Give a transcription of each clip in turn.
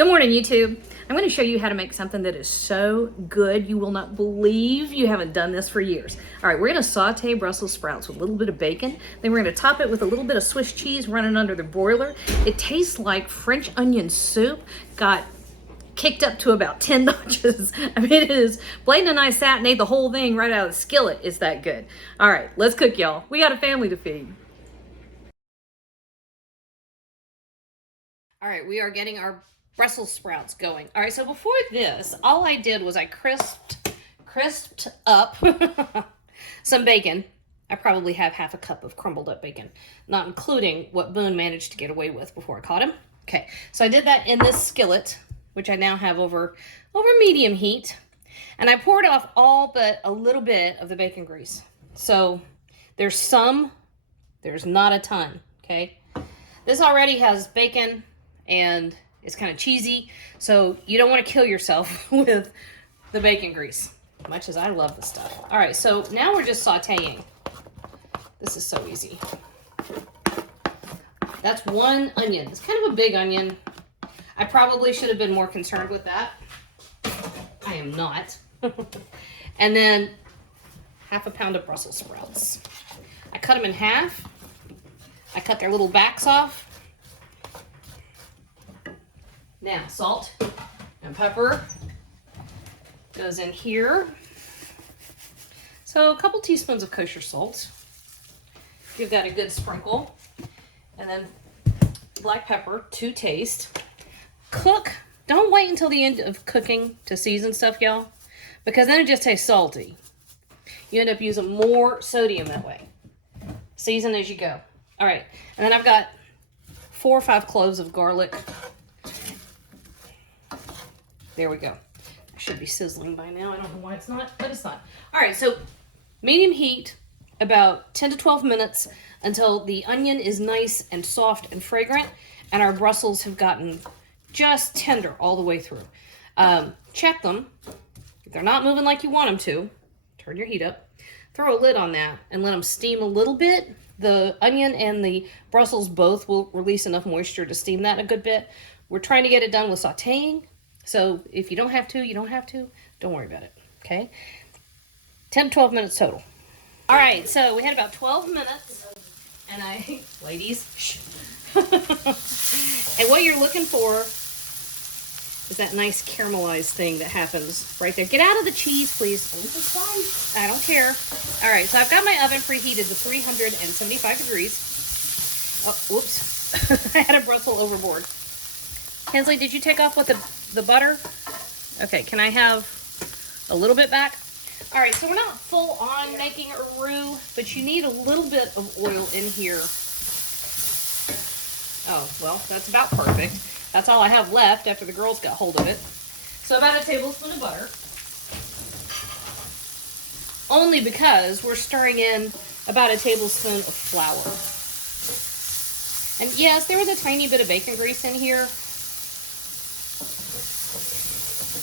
Good morning, YouTube. I'm going to show you how to make something that is so good you will not believe you haven't done this for years. All right, we're going to saute Brussels sprouts with a little bit of bacon. Then we're going to top it with a little bit of Swiss cheese running under the broiler. It tastes like French onion soup got kicked up to about 10 notches. I mean, it is. Blaine and I sat and ate the whole thing right out of the skillet. It's that good. All right, let's cook, y'all. We got a family to feed. All right, we are getting our Brussels sprouts going. All right, so before this, all I did was I crisped up some bacon. I probably have half a cup of crumbled up bacon, not including what Boone managed to get away with before I caught him. Okay, so I did that in this skillet, which I now have over medium heat, and I poured off all but a little bit of the bacon grease. So there's some, there's not a ton, okay? This already has bacon and it's kind of cheesy, so you don't want to kill yourself with the bacon grease, much as I love the stuff. All right, so now we're just sauteing. This is so easy. That's one onion. It's kind of a big onion. I probably should have been more concerned with that. I am not. And then half a pound of Brussels sprouts. I cut them in half. I cut their little backs off. Now, salt and pepper goes in here. So a couple teaspoons of kosher salt. Give that a good sprinkle. And then black pepper to taste. Cook. Don't wait until the end of cooking to season stuff, y'all, because then it just tastes salty. You end up using more sodium that way. Season as you go. All right, and then I've got 4 or 5 cloves of garlic. There we go. It should be sizzling by now. I don't know why it's not, but it's not. All right, so medium heat, about 10 to 12 minutes until the onion is nice and soft and fragrant, and our Brussels have gotten just tender all the way through. Check them. If they're not moving like you want them to, turn your heat up. Throw a lid on that and let them steam a little bit. The onion and the Brussels both will release enough moisture to steam that a good bit. We're trying to get it done with sauteing. So if you don't have to, you don't have to. Don't worry about it, okay? 10 to 12 minutes total. All right, so we had about 12 minutes. And ladies, shh. And what you're looking for is that nice caramelized thing that happens right there. Get out of the cheese, please. I don't care. All right, so I've got my oven preheated to 375 degrees. Oh, whoops. I had a Brussels overboard. Hensley, did you take off with the butter? Okay, can I have a little bit back? All right, so we're not full on making a roux, but you need a little bit of oil in here. Oh, well, that's about perfect. That's all I have left after the girls got hold of it. So about a tablespoon of butter. Only because we're stirring in about a tablespoon of flour. And yes, there was a tiny bit of bacon grease in here,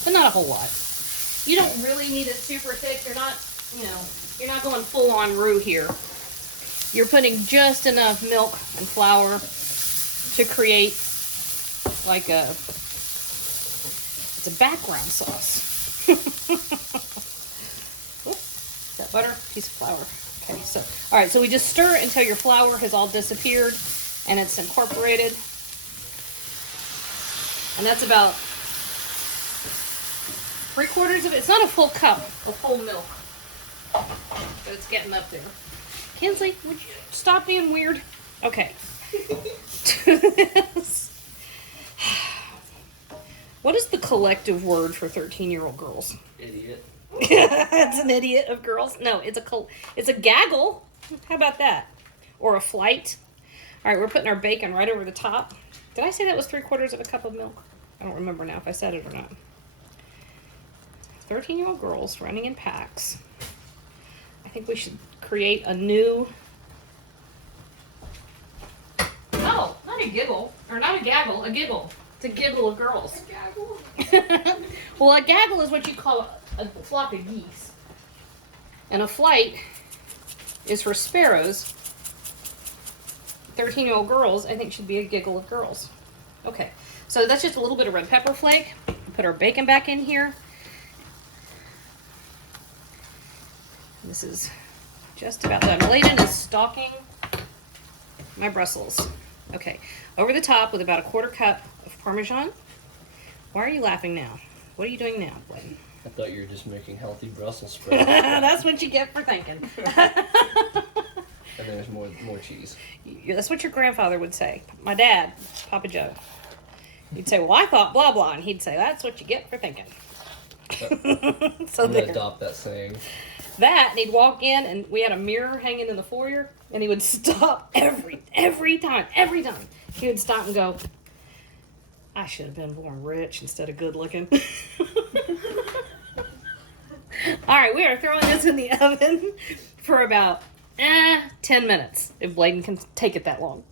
but not a whole lot. You don't really need it super thick. You're not, you're not going full on roux here. You're putting just enough milk and flour to create like it's a background sauce. Is that butter? Piece of flour. Okay, so, all right, so we just stir it until your flour has all disappeared and it's incorporated. And that's about 3/4 of it. It's not a full cup of whole milk, but it's getting up there. Kinsley, would you stop being weird? Okay. What is the collective word for 13-year-old girls? Idiot. It's an idiot of girls. No, it's a gaggle. How about that? Or a flight. All right, we're putting our bacon right over the top. Did I say that was 3/4 of a cup of milk? I don't remember now if I said it or not. 13-year-old girls running in packs. I think we should create a new... Oh, not a giggle. Or not a gaggle, a giggle. It's a giggle of girls. A gaggle? Well, a gaggle is what you call a flock of geese. And a flight is for sparrows. 13-year-old girls, I think, should be a giggle of girls. Okay, So that's just a little bit of red pepper flake. Put our bacon back in here. This is just about done. Bladen is stalking my Brussels. Okay, over the top with about a 1/4 cup of Parmesan. Why are you laughing now? What are you doing now, Bladen? I thought you were just making healthy Brussels sprouts. That's what you get for thinking. And there's more cheese. That's what your grandfather would say. My dad, Papa Joe. He'd say, well, I thought blah, blah. And he'd say, that's what you get for thinking. So I'm going there. to adopt that saying. That, and he'd walk in, and we had a mirror hanging in the foyer, and he would stop every time. He would stop and go, I should have been born rich instead of good looking. All right, we are throwing this in the oven for about 10 minutes, if Bladen can take it that long.